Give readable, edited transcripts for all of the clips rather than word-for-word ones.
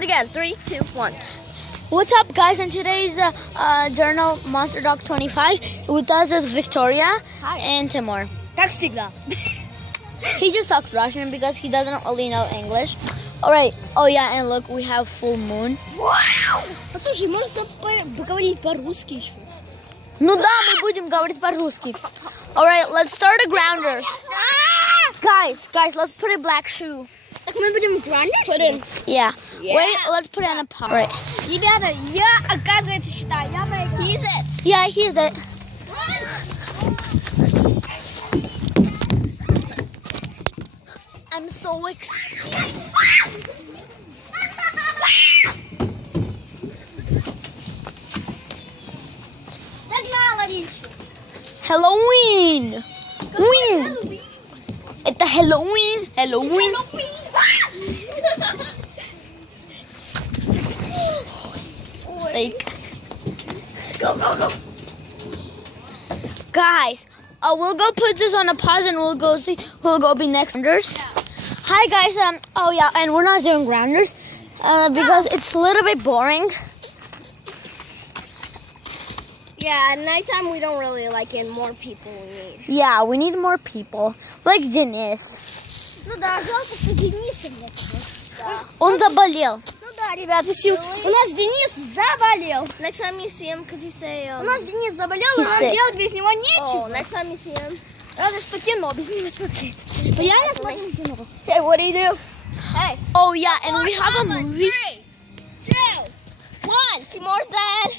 it again. 3, 2, 1. What's up, guys? In today's journal, Monster Dog 25, with us is Victoria and Timur. Как всегда. He just talks Russian because he doesn't really know English. All right. Oh yeah, and look, we have full moon. Wow! Послушай, может поговорить по-русски еще? Ну да, мы будем говорить по-русски. All right, let's start the grounders. Guys, let's put a black shoe. Так мы будем grounders? Put in. Yeah. Wait, let's put it in a pot. Right. Ребята, я, оказывается, считаю, я проиграл. He's it. Yeah, he's it. I'm so excited. That's Melody. Halloween. Win. Это Halloween. Halloween. Sake. Go. Guys, we'll go put this on a pause and we'll go see who'll go be next. Grounders. Hi guys. Oh yeah, and we're not doing grounders because it's a little bit boring. Yeah, at nighttime we don't really like it. More people we need. Yeah, we need more people. Like Dennis. Ну да, жалко, что Дениса нет. Он заболел. Ну да, ребята, у нас Денис заболел. Next time you see him, could you say... У нас Денис заболел, и нам делать без него нечего. Next time you see him. Разве что кино без него смотреть. Реально смотрим кино. Hey, what do you do? Hey. Oh yeah, and we have a movie. 3, 2, 1. Timur's dead.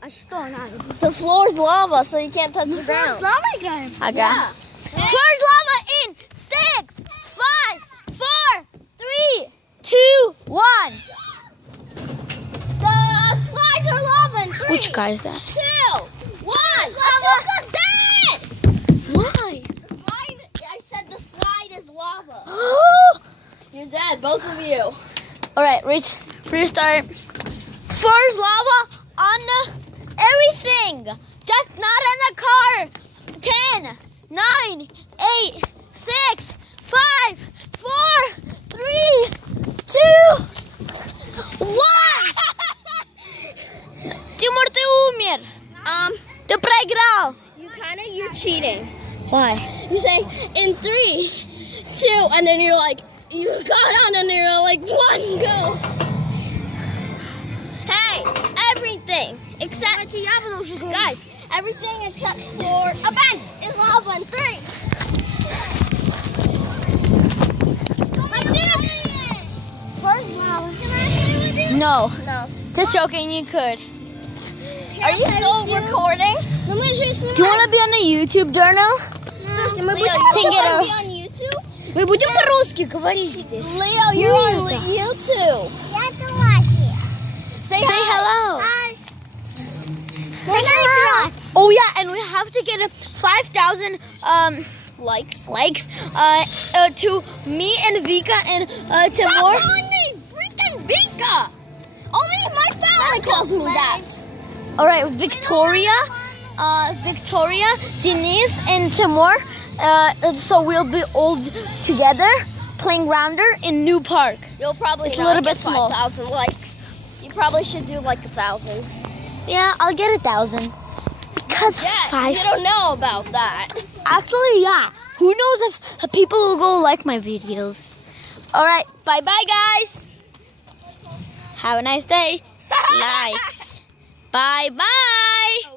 А что надо? The floor's lava, so you can't touch the ground. Floor's lava играем? Ага. Floor's lava in 6, 5, 4, 3, 2, 1. The slides are lava in 3. Which guy is that? 2, 1. Atuka's dead. Why? I said the slide is lava. You're dead, both of you. All right, restart. Floor's lava on the everything. Just not in the car. 10, 9, 8, 6, 5, 4, 3, 2, 1. Тимур, ты умер. Ты проиграл. You're cheating. Why? You're saying in 3, 2, and then you're like, you got on and you're like, 1, go. Hey, everything except, guys, everything except for a bench is lava in 3. First lava. No. No. Just joking, you could. Are you still recording? Do you want to be on the YouTube journal? Слушайте, мы Can get a- be on YouTube? Мы будем по-русски говорить здесь. Leo, you're on YouTube. Say hello. Hi. Say hello. Oh yeah, and we have to get 5,000 Likes. to me and Vika and Stop Timur. calling me freaking Vika. Only my family calls me that. All right, Victoria, Denise, and Timur. So we'll be all together playing rounder in New Park. You'll probably It's a little not bit get small. 5,000 likes. You probably should do like 1,000. Yeah, I'll get 1,000. Because Yeah, 5. you don't know about that. Actually, yeah. Who knows if people will go like my videos? All right, bye-bye, guys. Have a nice day. Likes. Bye-bye.